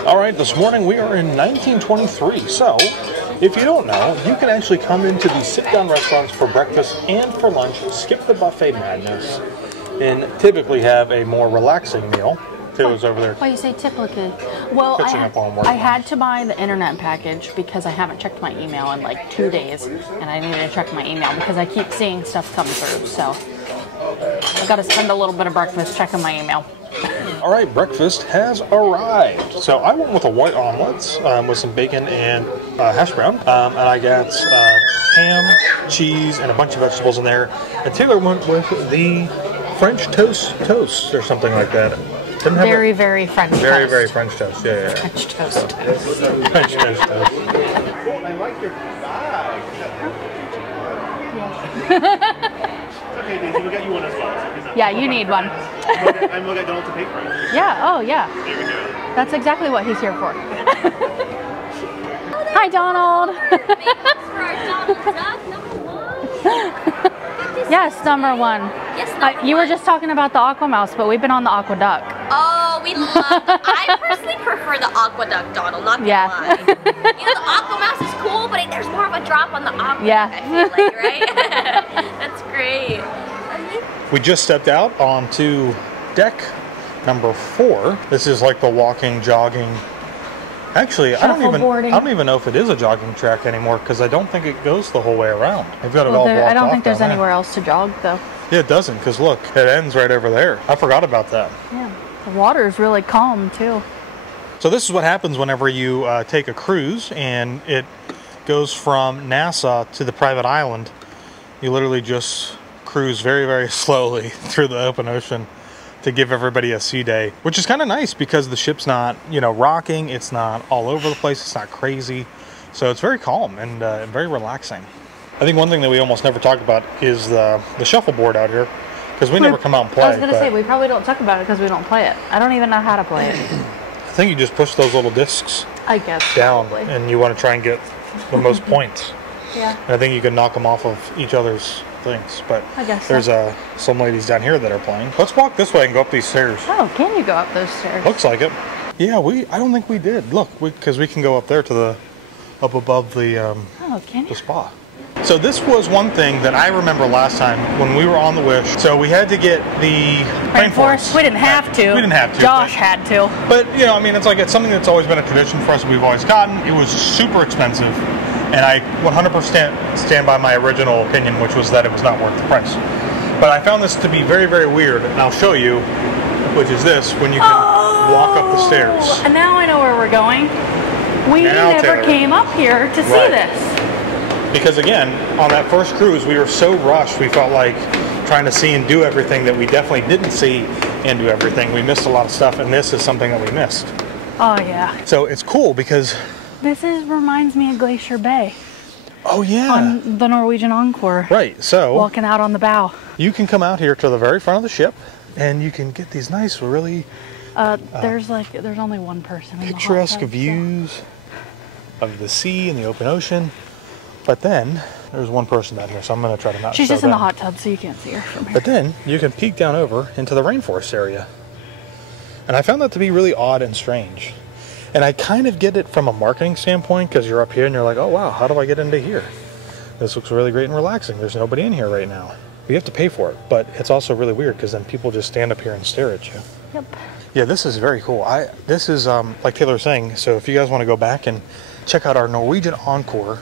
All right, this morning we are in 1923. So, if you don't know, you can actually come into these sit-down restaurants for breakfast and for lunch, skip the buffet madness, and typically have a more relaxing meal. Taylor's over there. Why you say typically? Well, I had to buy the internet package because I haven't checked my email in like 2 days, and I needed to check my email because I keep seeing stuff come through. So I've got to spend a little bit of breakfast checking my email. All right, breakfast has arrived. So I went with a white omelet with some bacon and hash brown, and I got ham, cheese, and a bunch of vegetables in there. And Taylor went with the French toast or something like that. Very French toast. Very French toast, yeah. French toast. French toast. I like your bag. Okay, Daisy, we'll get you one as well. Yeah, you need one. And we'll get Donald to pay for it. Yeah, oh yeah. There we go. That's exactly what he's here for. Hi, Donald. Yes, number one. Yes, number you were one. just talking about the Aqua Mouse, but we've been on the Aqua Duck. Oh, we love. I personally prefer the Aqua Duck, Donald. Not gonna lie. You know, the Aqua Mouse is cool, but there's more of a drop on the Aqua Duck, I feel like, right? That's great. We just stepped out onto deck number 4. This is like the walking, jogging. Actually, I don't even know if it is a jogging track anymore because I don't think it goes the whole way around. They've got it all blocked off. I don't think there's anywhere else to jog though. Yeah, it doesn't, because look, it ends right over there. I forgot about that. Yeah, the water is really calm too. So this is what happens whenever you take a cruise and it goes from Nassau to the private island. You literally just cruise very slowly through the open ocean to give everybody a sea day, which is kind of nice because the ship's not, you know, rocking. It's not all over the place. It's not crazy. So it's very calm and very relaxing. I think one thing that we almost never talk about is the shuffleboard out here because we never come out and play. I was going to say, we probably don't talk about it because we don't play it. I don't even know how to play it. I think you just push those little discs down probably. And you want to try and get the most points. Yeah. And I think you can knock them off of each other's things, but I guess there's some ladies down here that are playing. Let's walk this way and go up these stairs. Oh, can you go up those stairs? Looks like it. Yeah, I don't think we did. Look, because we can go up there to up above the the spa. So this was one thing that I remember last time when we were on the Wish. So we had to get the rainforest. We didn't have to. We didn't have to. Josh had to. But you know, I mean, it's something that's always been a tradition for us. We've always gotten. It was super expensive. And I 100% stand by my original opinion, which was that it was not worth the price. But I found this to be very weird, and I'll show you, which is this, when you can walk up the stairs. And now I know where we're going. We never came up here to see this. Because again, on that first cruise, we were so rushed, we felt like trying to see and do everything that we definitely didn't see and do everything. We missed a lot of stuff, and this is something that we missed. Oh, yeah. So it's cool because... This reminds me of Glacier Bay. Oh, yeah. On the Norwegian Encore. Right, so... Walking out on the bow. You can come out here to the very front of the ship, and you can get these nice, really... there's only one person in picturesque the hot tub, views of the sea and the open ocean. But then, there's one person down here, so I'm going to try to not She's show just in them. the hot tub, so you can't see her from here. But then, you can peek down over into the rainforest area. And I found that to be really odd and strange. And I kind of get it from a marketing standpoint, because you're up here and you're like, oh wow, how do I get into here? This looks really great and relaxing. There's nobody in here right now. You have to pay for it, but it's also really weird because then people just stand up here and stare at you. Yep. Yeah, this is very cool. This is, like Taylor was saying, so if you guys want to go back and check out our Norwegian Encore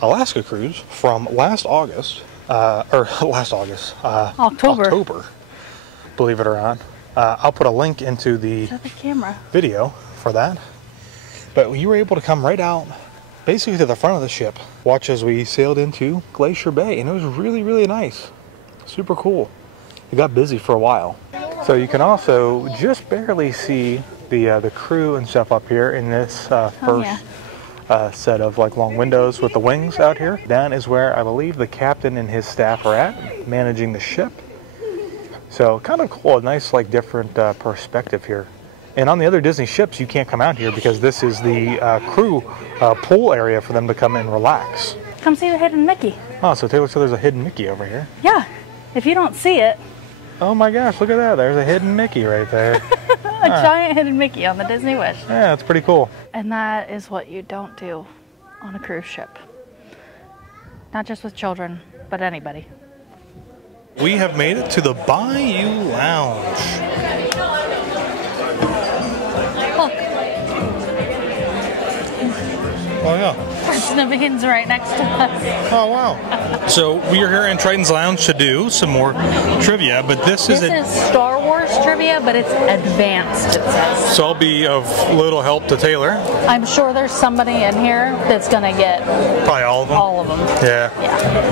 Alaska cruise from October, believe it or not. I'll put a link into the video for that. But you were able to come right out, basically to the front of the ship, watch as we sailed into Glacier Bay, and it was really nice. Super cool. It got busy for a while. So you can also just barely see the crew and stuff up here in this first set of like long windows with the wings out here. Down is where I believe the captain and his staff are at, managing the ship. So kind of cool, a nice like different perspective here. And on the other Disney ships, you can't come out here because this is the crew pool area for them to come and relax. Come see the hidden Mickey. Oh, so Taylor said there's a hidden Mickey over here. Yeah, if you don't see it, Oh my gosh, look at that. There's a hidden Mickey right there. A giant hidden Mickey on the Disney Wish. Yeah, that's pretty cool. And that is what you don't do on a cruise ship. Not just with children, but anybody. We have made it to the Bayou Lounge. Look. Oh yeah. Snipping's right next to us. Oh wow. So we are here in Triton's Lounge to do some more trivia, but this is Star Wars trivia, but it's advanced, it says. So I'll be of little help to Taylor. I'm sure there's somebody in here that's gonna get probably all of them. All of them. Yeah.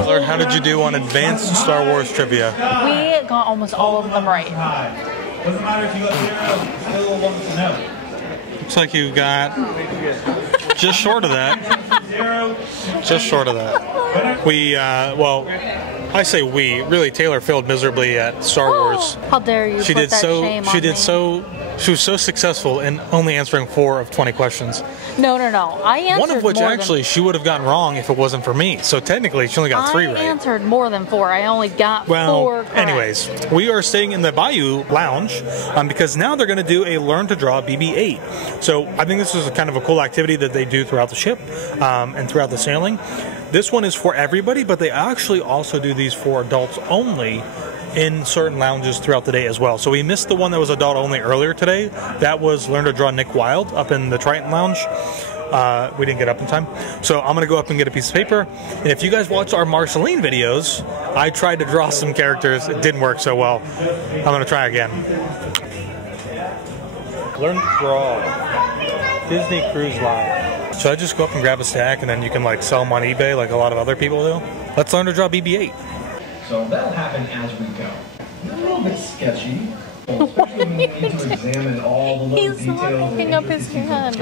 Taylor, how did you do on advanced Star Wars trivia? We got almost all of them right. Doesn't matter if you let still want to know. Looks like you got just short of that. Just short of that. We, well, I say we. Really, Taylor failed miserably at Star Wars. How dare you? She was so successful in only answering 4 of 20 questions. No. I answered one of which more actually she would have gotten wrong if it wasn't for me. So technically, she only got 3 right. I answered more than 4. I only got 4 correct. Anyways, we are staying in the Bayou Lounge because now they're going to do a Learn to Draw BB-8. So I think this is kind of a cool activity that they do throughout the ship and throughout the sailing. This one is for everybody, but they actually also do these for adults only in certain lounges throughout the day as well. So we missed the one that was adult only earlier today. That was Learn to Draw Nick Wilde up in the Triton Lounge. We didn't get up in time. So I'm going to go up and get a piece of paper. And if you guys watched our Marceline videos, I tried to draw some characters. It didn't work so well. I'm going to try again. Learn to Draw Disney Cruise Line. Should I just go up and grab a stack and then you can like sell them on eBay like a lot of other people do? Let's learn to draw BB-8. So that'll happen as we go. It's a little bit sketchy, especially when we need to examine all the little details and up his hand.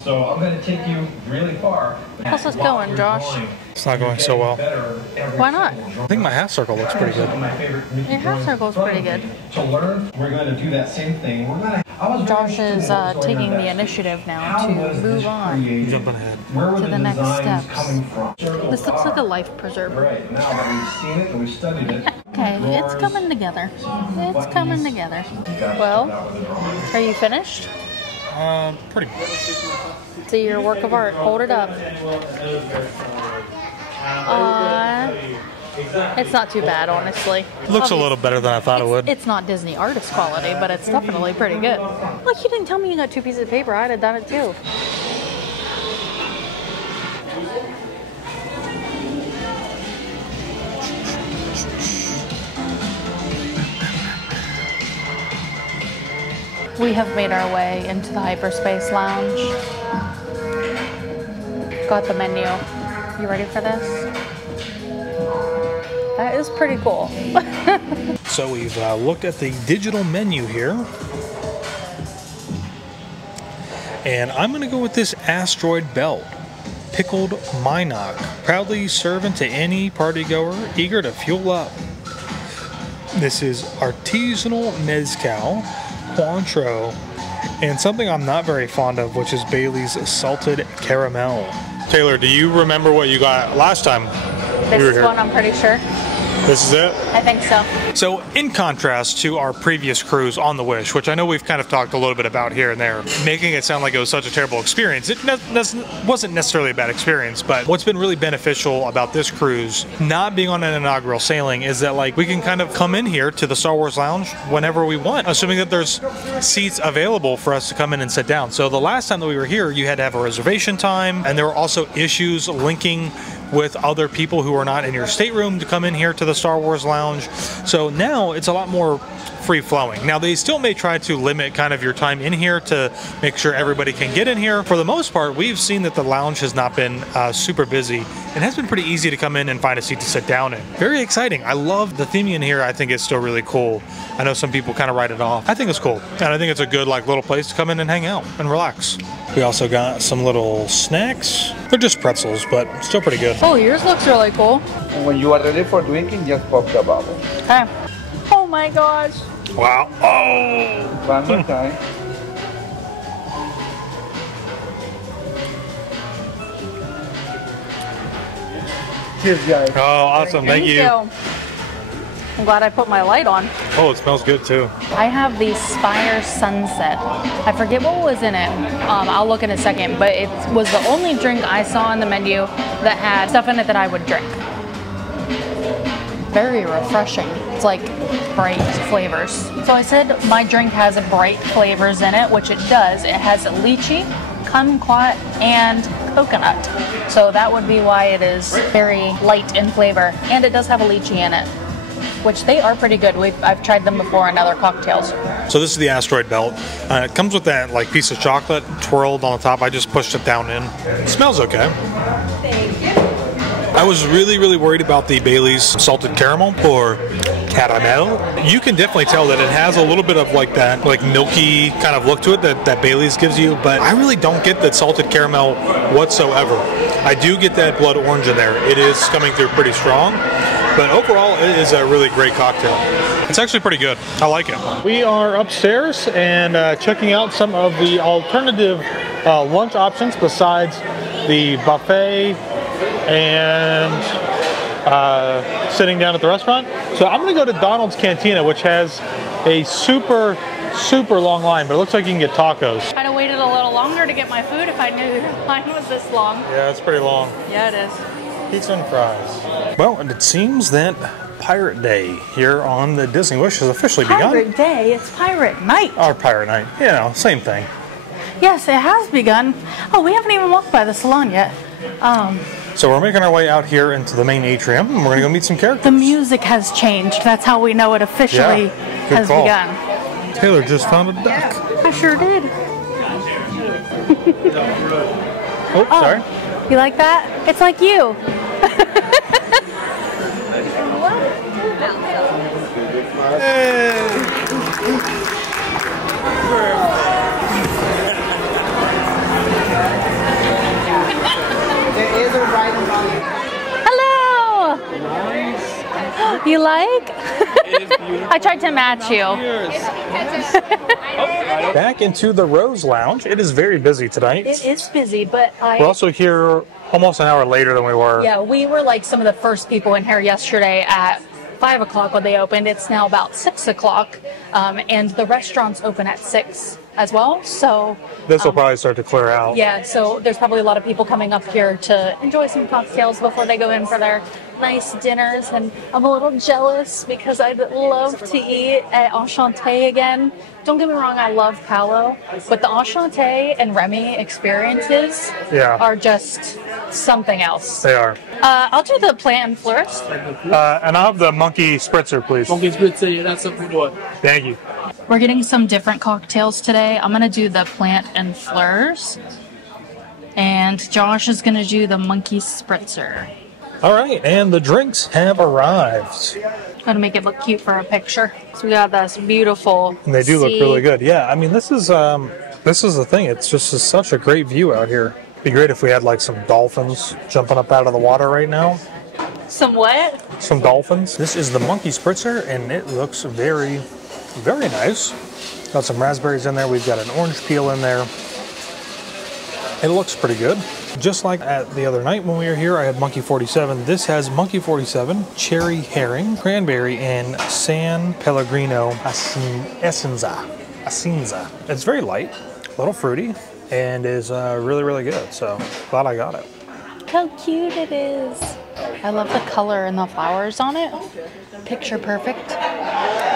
So I'm going to take you really far. How's this going, Josh? It's not going so well. Why not? I think my half circle looks pretty good. Your half circle is pretty good. To learn, we're going to do that same thing. Josh is taking the initiative now to move on Jumping ahead to the next steps. This looks like a life preserver. Right, now that we've seen it and we've studied it. Okay, it's coming together. It's coming together. Well, are you finished? Pretty much. See your work of art. Hold it up. It's not too bad, honestly. It looks a little better than I thought it would. It's not Disney artist quality, but it's definitely pretty good. Look, you didn't tell me you got 2 pieces of paper. I'd have done it too. We have made our way into the Hyperspace Lounge. Got the menu. You ready for this? That is pretty cool. So we've looked at the digital menu here. And I'm going to go with this asteroid belt. Pickled Minnock. Proudly servant to any partygoer eager to fuel up. This is artisanal mezcal, Cointreau, and something I'm not very fond of, which is Bailey's salted caramel. Taylor, do you remember what you got last time This is one, I'm pretty sure. This is it? I think so. So in contrast to our previous cruise on the Wish, which I know we've kind of talked a little bit about here and there, making it sound like it was such a terrible experience, it wasn't necessarily a bad experience, but what's been really beneficial about this cruise, not being on an inaugural sailing, is that like we can kind of come in here to the Star Wars Lounge whenever we want, assuming that there's seats available for us to come in and sit down. So the last time that we were here, you had to have a reservation time, and there were also issues linking with other people who are not in your stateroom to come in here to the Star Wars Lounge. So now it's a lot more free-flowing. Now they still may try to limit kind of your time in here to make sure everybody can get in here. For the most part, we've seen that the lounge has not been super busy and has been pretty easy to come in and find a seat to sit down in. Very exciting. I love the theming in here. I think it's still really cool. I know some people kind of write it off. I think it's cool. And I think it's a good like little place to come in and hang out and relax. We also got some little snacks. They're just pretzels, but still pretty good. Oh, yours looks really cool. When you are ready for drinking, just pop the bubble. Okay. Oh my gosh. Wow. Oh! One more time. Cheers, guys. Oh, awesome. Thank you. I'm glad I put my light on. Oh, it smells good too. I have the Spire Sunset. I forget what was in it. I'll look in a second, but it was the only drink I saw on the menu that had stuff in it that I would drink. Very refreshing. It's like bright flavors. So I said my drink has bright flavors in it, which it does. It has lychee, kumquat, and coconut. So that would be why it is very light in flavor. And it does have a lychee in it, which they are pretty good. I've tried them before in other cocktails. So this is the asteroid belt. It comes with that like piece of chocolate twirled on the top. I just pushed it down in. It smells okay. Thank you. I was really worried about the Bailey's salted caramel or caramel. You can definitely tell that it has a little bit of like that like milky kind of look to it that Bailey's gives you, but I really don't get that salted caramel whatsoever. I do get that blood orange in there. It is coming through pretty strong, but overall it is a really great cocktail. It's actually pretty good. I like it. We are upstairs and checking out some of the alternative lunch options besides the buffet and sitting down at the restaurant. So I'm going to go to Donald's Cantina, which has a super long line, but it looks like you can get tacos. I'd have waited a little longer to get my food if I knew the line was this long. Yeah, it's pretty long. Yeah, it is. Pizza and fries. Well, and it seems that Pirate Day here on the Disney Wish has officially begun. Pirate Day? It's Pirate Night. Or Pirate Night. You know, same thing. Yes, it has begun. Oh, we haven't even walked by the salon yet. So we're making our way out here into the main atrium, and we're going to go meet some characters. The music has changed. That's how we know it officially has begun. Taylor just found a duck. I sure did. Oh, sorry. You like that? It's like you. Hello. You like? I tried to match you. Back into the Rose Lounge. It is very busy tonight. It is busy, but we're also here almost an hour later than we were. Yeah, we were like some of the first people in here yesterday at 5 o'clock when they opened. It's now about 6 o'clock, and the restaurants open at 6 as well. So this will probably start to clear out. Yeah, so there's probably a lot of people coming up here to enjoy some cocktails before they go in for their nice dinners, and I'm a little jealous because I'd love to eat at Enchanté again. Don't get me wrong, I love Palo, but the Enchanté and Remy experiences are just something else. They are. I'll do the plant and florist. And I'll have the monkey spritzer, please. Monkey spritzer, yeah, that's a good one. Thank you. We're getting some different cocktails today. I'm going to do the plant and fleurs, and Josh is going to do the monkey spritzer. All right, and the drinks have arrived. Got to make it look cute for our picture. So we got this beautiful And they do look really good. Yeah, I mean, this is the thing. It's just such a great view out here. It'd be great if we had like some dolphins jumping up out of the water right now. Some what? Some dolphins. This is the monkey spritzer, and it looks very nice. Got some raspberries in there. We've got an orange peel in there. It looks pretty good. Just like at the other night when we were here, I had Monkey 47. This has Monkey 47, cherry herring, cranberry, and San Pellegrino Asinza. It's very light, a little fruity, and is really good. So glad I got it. How cute it is. I love the color and the flowers on it. Picture perfect.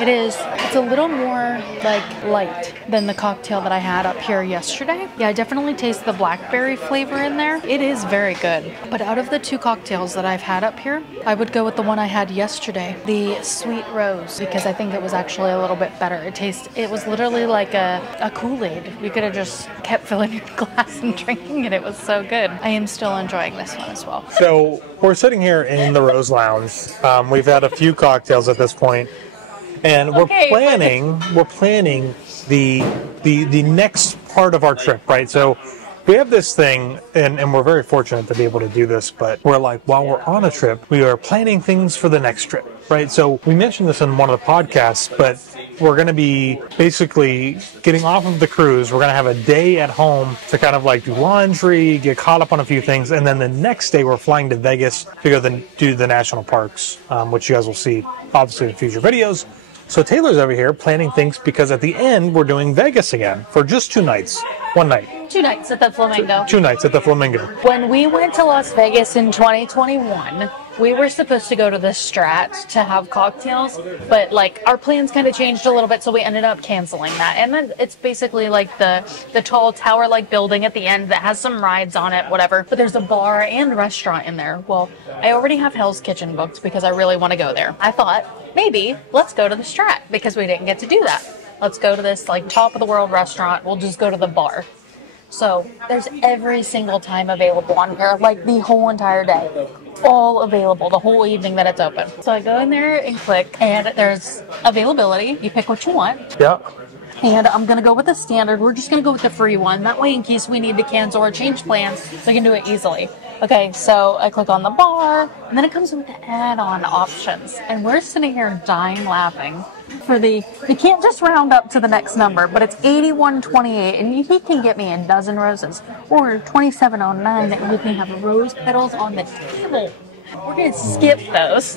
It's a little more like light than the cocktail that I had up here yesterday. Yeah, I definitely taste the blackberry flavor in there. It is very good. But out of the two cocktails that I've had up here, I would go with the one I had yesterday, the Sweet Rose, because I think it was actually a little bit better. It was literally like a Kool-Aid. You could have just kept filling your glass and drinking it. It was so good. I am still enjoying this one as well. So we're sitting here in the Rose Lounge. We've had a few cocktails at this point, and we're planning the next part of our trip, right? So we have this thing, and we're very fortunate to be able to do this, but we're like, while we're on a trip, we are planning things for the next trip, right? So we mentioned this in one of the podcasts, but we're going to be basically getting off of the cruise. We're going to have a day at home to kind of like do laundry, get caught up on a few things, and then the next day we're flying to Vegas to go do the national parks, which you guys will see obviously in future videos. So Taylor's over here planning things because at the end we're doing Vegas again for just 2 nights. 1 night. 2 nights at the Flamingo. 2 nights at the Flamingo. When we went to Las Vegas in 2021, we were supposed to go to the Strat to have cocktails, but like our plans kind of changed a little bit, so we ended up canceling that. And then it's basically like the tall tower-like building at the end that has some rides on it, whatever. But there's a bar and restaurant in there. Well, I already have Hell's Kitchen booked because I really want to go there. I thought, maybe let's go to the Strat because we didn't get to do that. Let's go to this like top of the world restaurant. We'll just go to the bar. So there's every single time available on here, like the whole entire day. All available the whole evening that it's open. So I go in there and click, and there's availability. You pick what you want. Yeah. And I'm going to go with the standard. We're just going to go with the free one. That way, in case we need to cancel or change plans, we can do it easily. Okay, so I click on the bar, and then it comes with the add-on options. And we're sitting here dying laughing. You can't just round up to the next number, but it's 8128, and he can get me a dozen roses. Or 2709, and we can have rose petals on the table. We're going to skip those.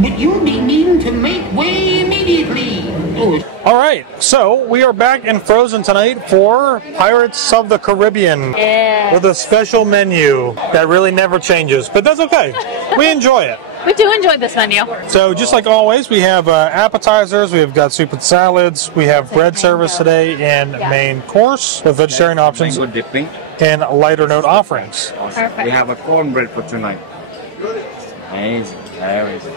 But you'll be needing to make way immediately. All right, so we are back in Frozen tonight for Pirates of the Caribbean with a special menu that really never changes, but that's okay. We enjoy it. We do enjoy this menu. So just like always, we have appetizers, we've got soup and salads, we have bread service today, and main course with vegetarian options Mango dipping. and lighter note offerings. Perfect. We have a cornbread for tonight. Amazing. Very easy.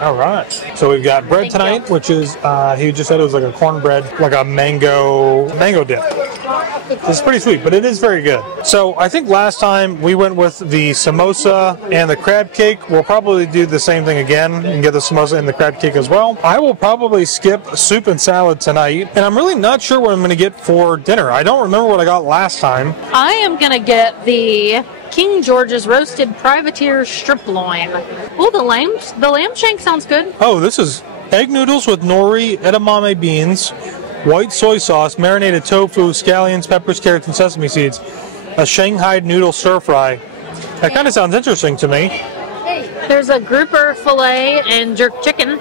All right. So we've got bread tonight, which is, he just said it was like a cornbread, like a mango dip. It's pretty sweet, but it is very good. So I think last time we went with the samosa and the crab cake. We'll probably do the same thing again and get the samosa and the crab cake as well. I will probably skip soup and salad tonight, and I'm really not sure what I'm going to get for dinner. I don't remember what I got last time. I am going to get the King George's roasted privateer strip loin. Oh, the lamb shank sounds good. Oh, this is egg noodles with nori, edamame beans, white soy sauce, marinated tofu, scallions, peppers, carrots, and sesame seeds. A Shanghai noodle stir fry. That kind of sounds interesting to me. There's a grouper fillet and jerk chicken.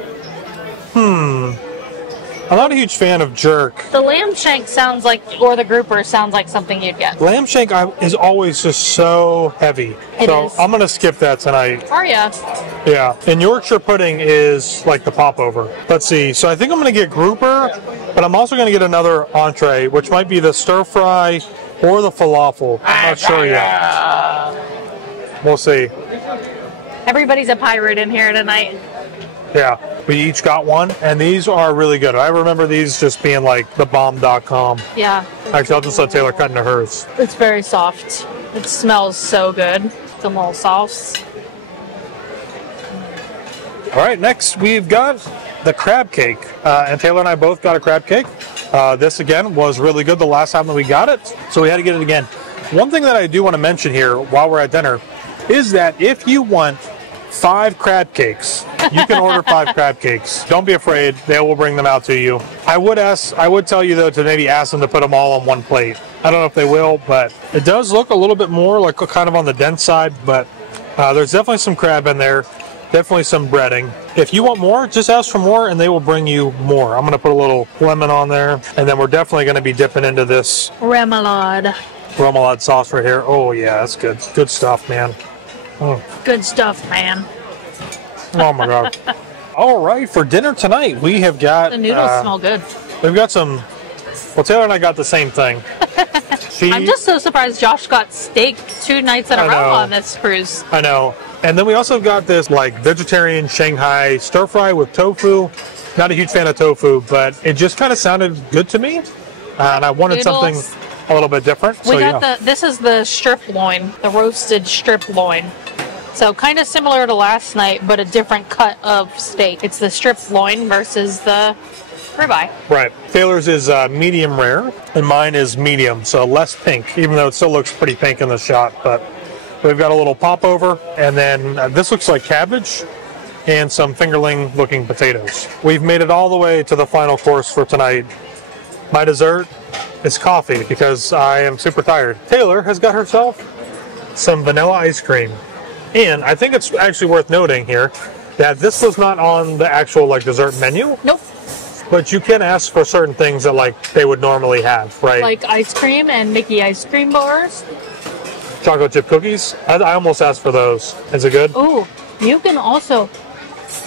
I'm not a huge fan of jerk. The lamb shank sounds like, or the grouper sounds like something you'd get. Lamb shank is always just so heavy. So I'm going to skip that tonight. Are ya? Yeah. And Yorkshire pudding is like the popover. Let's see. So I think I'm going to get grouper, but I'm also going to get another entree, which might be the stir fry or the falafel. I'm not sure yet. We'll see. Everybody's a pirate in here tonight. Yeah. We each got one, and these are really good. I remember these just being like the bomb.com. Yeah. Actually, I'll just let Taylor cut into hers. It's very soft. It smells so good. Some little sauce. All right, next we've got the crab cake. And Taylor and I both got a crab cake. This, again, was really good the last time that we got it, so we had to get it again. One thing that I do want to mention here while we're at dinner is that if you want 5 crab cakes, you can order 5 crab cakes. Don't be afraid, they will bring them out to you. I would tell you though to maybe ask them to put them all on one plate. I don't know if they will, but it does look a little bit more like kind of on the dense side, but there's definitely some crab in there, definitely some breading. If you want more, just ask for more and they will bring you more. I'm going to put a little lemon on there, and then we're definitely going to be dipping into this remoulade sauce right here. Oh yeah, that's good. Good stuff, man. Oh. Good stuff, man. Oh my god. All right, for dinner tonight, we have got... The noodles smell good. We've got some... Well, Taylor and I got the same thing. I'm just so surprised Josh got steak 2 nights in a row on this cruise. I know. And then we also got this like vegetarian Shanghai stir fry with tofu. Not a huge fan of tofu, but it just kind of sounded good to me. And I wanted something a little bit different. We got this is the strip loin, the roasted strip loin. So kind of similar to last night, but a different cut of steak. It's the strip loin versus the ribeye. Right. Taylor's is medium rare, and mine is medium, so less pink, even though it still looks pretty pink in the shot. But We've got a little popover, and then this looks like cabbage and some fingerling looking potatoes. We've made it all the way to the final course for tonight. My dessert is coffee because I am super tired. Taylor has got herself some vanilla ice cream. And I think it's actually worth noting here that this was not on the actual like dessert menu. Nope. But you can ask for certain things that like they would normally have, right? Like ice cream and Mickey ice cream bars. Chocolate chip cookies. I almost asked for those. Is it good? Oh, you can also.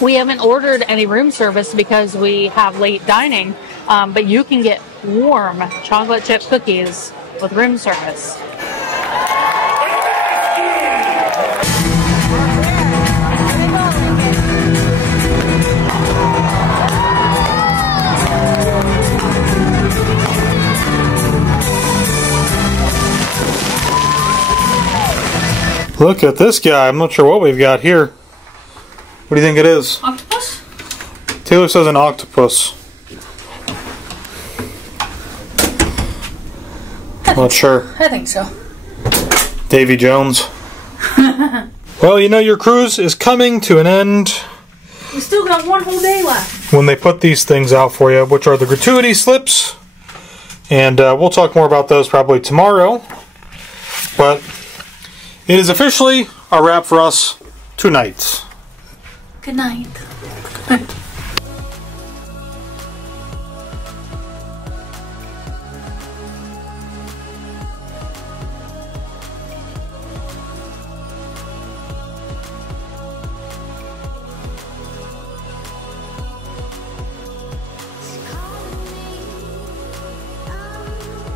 We haven't ordered any room service because we have late dining, but you can get warm chocolate chip cookies with room service. Look at this guy. I'm not sure what we've got here. What do you think it is? Octopus? Taylor says an octopus. Not sure. I think so. Davy Jones. Well, you know, your cruise is coming to an end. We still got one whole day left. When they put these things out for you, which are the gratuity slips. And we'll talk more about those probably tomorrow. But it is officially a wrap for us tonight. Good night.